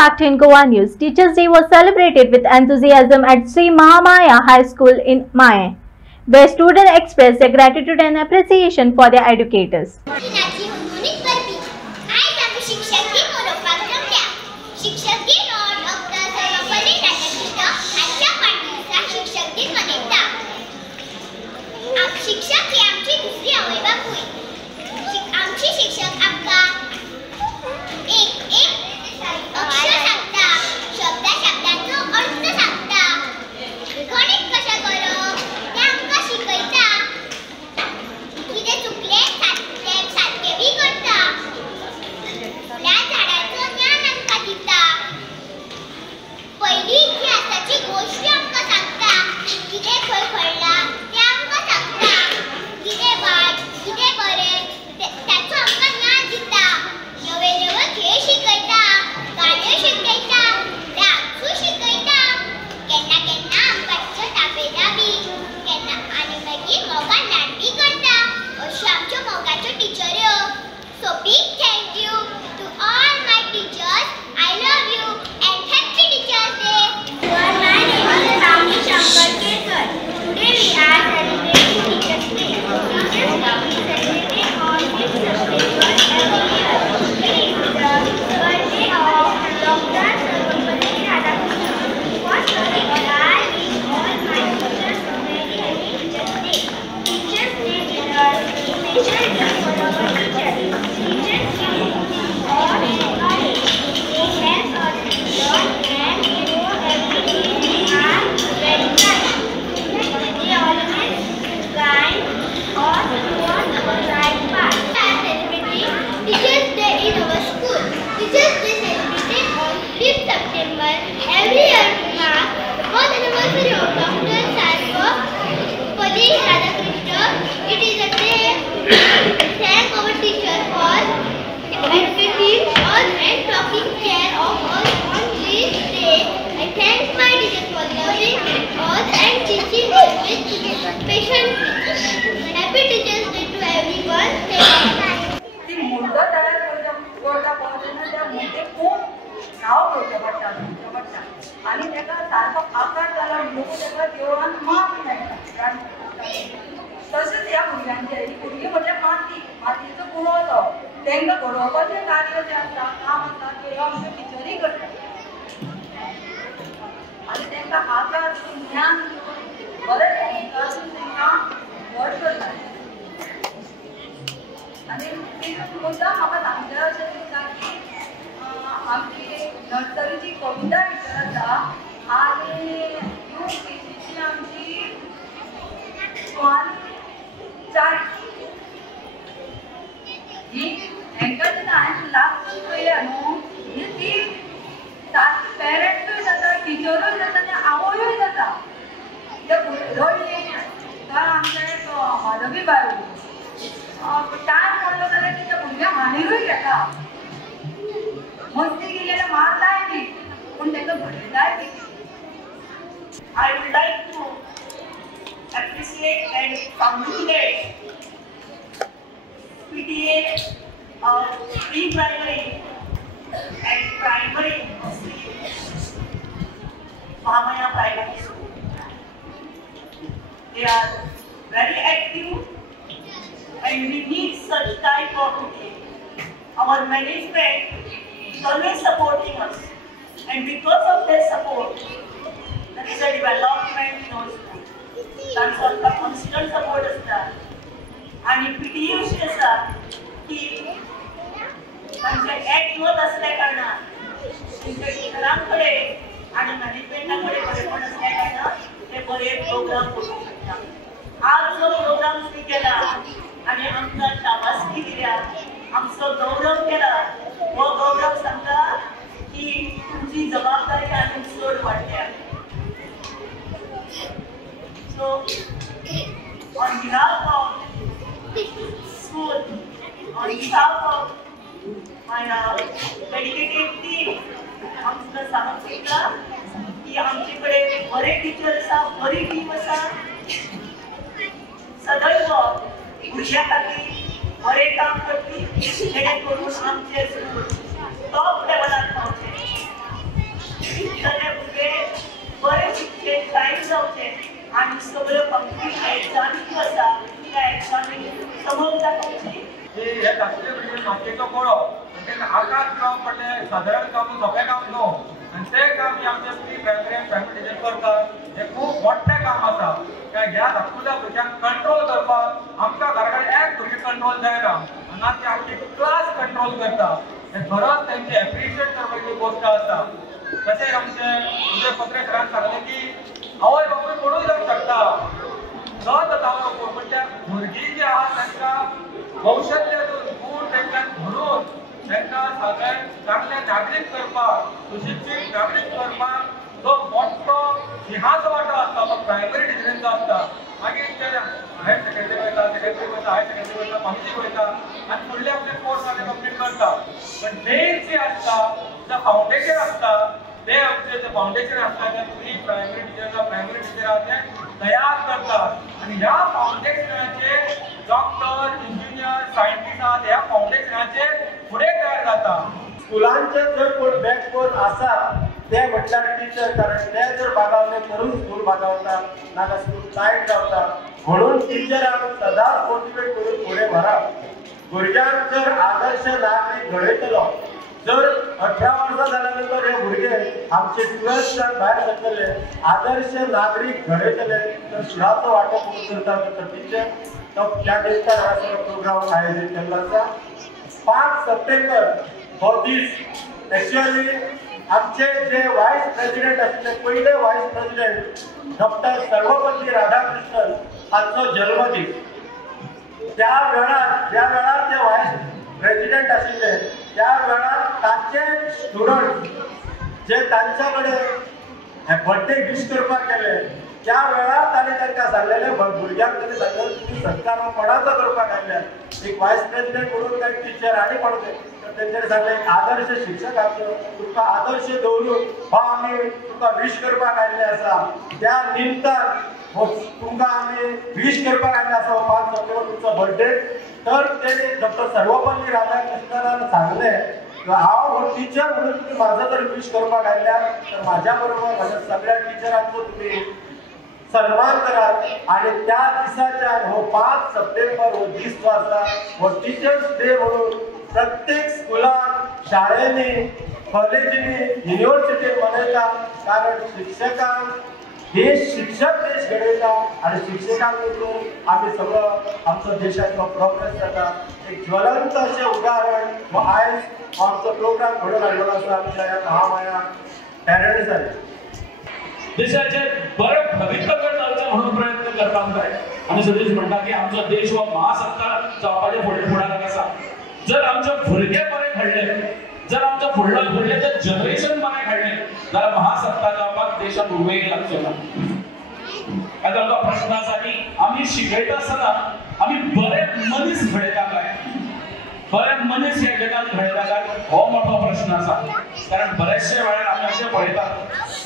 back to Goa News. Teachers' Day was celebrated with enthusiasm at Sri Mahamaya High School in Maye, where students expressed their gratitude and appreciation for their educators. आणि त्याचा सारखा आकार झाला लोक त्याला देवळान मात मेळटा तसेच ह्या भुरग्यांचे ही भुरगीं म्हणजे मातयेचो कुणो तो तांकां घडोवपाचें कार्य जें आसा काम आसा तें आमच्यो टिचरी करतात आनी तांकां आकार दिवन ज्ञान दिवन बरें तांकां व्हड करतात आनी मुद्दाम म्हाका सांगचें अशें दिसता की आमची नर्सरीची कविता टिचर आसा आनी UPCची आमची चार ही हांकां जेन्ना हांवें लास्ट पळयल्या न्हू ही ती सारकी पेरंटूय जाता टिचरूय जाता आनी आवयूय जाता ते रडली तर आमचे एक माधवी बाय टायम पडलो जाल्यार ती त्या भुरग्यांक हांडीरूय घेता मस्ती केली जाल्यार मारताय बी पूण ताका भरयताय बी I would like to appreciate and congratulate PTA of pre-primary and primary Mahamaya Primary School. They are very active and we need such type of PTA. Our management is always supporting us and because of their support, there is a development in our school. तांचो constant support आसता आनी PTA अशी आसा की तांचे एक मत असल्या कारणान तांच्या टिचरां कडेन आनी मॅनेजमेंटा कडेन बरेपण असल्या कारणान ते बरे प्रोग्राम करूंक शकता आज जो प्रोग्राम सुरू केला आनी आमकां शाबासकी दिल्या आमचो गौरव केला हो गौरव सांगता की तुमची जबाबदारी आनी चड वाडल्या So, on behalf of school, on behalf of my dedicated team, I'm going to say that आमच्याकडे बरे टीचर आसा बरी टीम आसा सदैव भुरग्यां खातीर बरें काम करपी जेणे करून आमचे स्कूल टॉप लेवलार पावचे हे धाकटे म्हणजे मातयेचो कोळो तेका आकाश काम पडले साधारण काम सोंपें काम न्हू आनी ते काम आमचे प्री प्रायमरी आनी प्रायमरी टिचर करतात हे खूब व्हडलें काम आसा ह्या धाकटुल्या भुरग्यांक कंट्रोल करपाक आमकां घरा कडेन एक भुरगें कंट्रोल जायना ना ते आमची क्लास कंट्रोल करता हे खरोच तेंचे एप्रिशिएट करपाची गोश्ट आसा तशेंच आमचे तुजे पत्रे सरान सांगलें की आवय बापूय कोणूय जावंक शकता न जाता पूण त्या भुरगीं जी आहा तांकां कौशल्य गूण तांकां म्हणून तांकां सगळें चांगले नागरीक करपाक सुशिक्षीत नागरीक करपाक जो मोठो सिंहाचो वांटो आसता तो प्रायमरी टिचरींचो आसता मागीर ते हायर सेकंडरी वयता हायर सेकंडरी वयता कॉलेजीक वयता आनी फुडले आपले कोर्स आहा ते कंप्लीट करता पण मेन जे आसता जे फावंडेशन आसता ते आमचे जे फावंडेशन आसता ते pre primary teacher primary teacher आहा ते तयार करतात आणि ह्या फाउंडेशनाचे डॉक्टर इंजिनियर सायंटिस्ट आहात ह्या फाउंडेशनाचे फुडें तयार जाता स्कुलांचे जर कोण बॅकबोन आसा ते म्हटल्यार टिचर कारण ते जर बागावले तरूच स्कूल बागावता नाका स्कूल टायट जावता म्हणून टिचरांक सदांच मोटिवेट करून फुडें व्हरप भुरग्यांक जर आदर्श नागरीक घडयतलो जर 18 वर्सां जाल्या नंतर हे भुरगे आमचे 12th भायर सरतले आदर्श नागरीक घडयतले तर फुडाचो वांटो कोण करता तर टिचर तो त्या दिसा हा सगळो प्रोग्राम आयोजीत केल्लो आसा 5 सप्टेंबर हो दीस एक्चुअली आमचे जे वायस प्रेसिडेंट आसले पयले वायस प्रेसिडेंट डॉक्टर सर्वपल्ली राधाकृष्णन हांचो जन्मदीस त्या वेळार ते वायस प्रेसिडेंट आशिल्ले त्या वेळार तांचे स्टुडंट जे तांच्या कडेन बर्थडे विश करपाक गेले त्या वेळार ताणें तांकां सांगलेलें भुरग्यांक ताणें सांगलेलें तुमी सत्कार कोणाचो करपाक आयल्यात एक वायस प्रेसिडेंट म्हणून काय टिचर आनी कोण तर तेंच्यानी सांगलें एक आदर्श शिक्षक आसलो तुका आदर्श दवरून हो आमी तुका विश करपाक आयिल्ले आसा त्या निमतान तुमकां आमी विश करपाक आयिल्ले आसा 5 सप्टेंबर तुमचो बर्थडे तर तेणी डॉक्टर सर्वपल्ली राधाकृष्णनान सांगलें हांव हो टिचर म्हणून तुमी म्हाजो जर विश करपाक आयल्यात तर म्हाज्या बरोबर म्हाज्या सगळ्या टिचरांचो तुमी सन्मान करात आणि त्या दिसाच्या हो 5 सप्टेंबर हो दीस जो आसा हो टिचर्स डे म्हणून प्रत्येक स्कुलान शाळेंनी कॉलेजींनी युनिव्हर्सिटीत मनयता कारण शिक्षकांक हे शिक्षक देश घडयता आणि शिक्षकांक लागून आमी सगळो आमचो देशाचो प्रोग्रेस जाता एक ज्वलंत अशें उदाहरण हो आयज आमचो प्रोग्राम घडोवन हाडलेलो आसा आमच्या ह्या महामाया पॅरंट्सांनी देशाचे बरे भवितव्य जावचें म्हणून प्रयत्न करपाक जाय आमी सदांच म्हणटा की आमचो देश हो महासत्ता जावपाचे फुडाराक आसा जर आमचे भुरगे बरे घडले जर आमचो फुडले जनरेशन बरें घडलें जाल्यार महासत्ता जावपाक देशाक वेळ लागचो ना आता आमकां प्रश्न आसा की आमी शिकयता आसतना आमी बरे मनीस घडयता काय बरे मनीस हे जगात घडयता काय हो मोठो प्रश्न आसा कारण बरेचशे वेळार आमी अशें पळयतात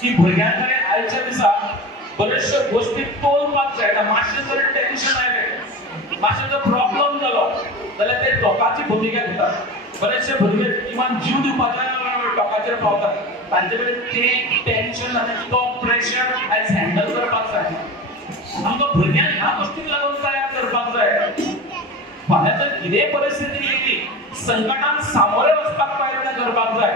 की भुरग्यां कडेन आयच्या दिसा बरेचश्यो गोश्टी तोलपाक जायना मातशें जर टेन्शन आयलें मातशें जर प्रॉब्लम जालो जाल्यार ते टोकाची भुमिका घेतात बरेचशे भुरगे किमान जीव दिवपाच्या टोकाचेर पावतात तांचे कडेन ते टेन्शन आनी तो प्रेशर आयज हँडल करपाक जाय आमकां भुरग्यांक ह्या गोश्टीक लागून तयार करपाक जाय फाल्यां जर कितेंय परिस्थिती येयली संकटांक सामोरे वचपाक प्रयत्न करपाक जाय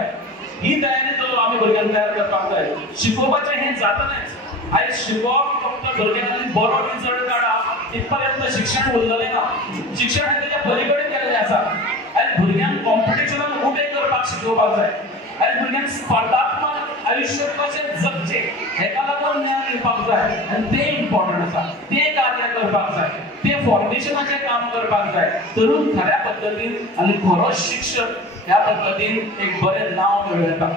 ही तयारी तो आमी भुरग्यांक तयार करपाक जाय शिकोवपाचें हें जातलेंच आयज शिकोवप फक्त भुरग्यांनी बरो रिजल्ट काडा इतपर्यंत शिक्षण उरलेलें ना शिक्षण हें तेच्या पलीकडे गेल्लें आसा आयज भुरग्यांक कॉम्पिटिशनान उबें करपाक शिकोवपाक जाय आयज भुरग्यांक स्पर्धात्मक आयुश्य कशें जगचें हेका लागून ज्ञान दिवपाक जाय आनी तें इम्पॉर्टंट आसा तें कार्य करपाक जाय तें फॉर्मेशनाचें काम करपाक जाय तरून खऱ्या पद्दतीन आनी खरो शिक्षक ह्या पद्दतीन एक बरें नांव मेळयता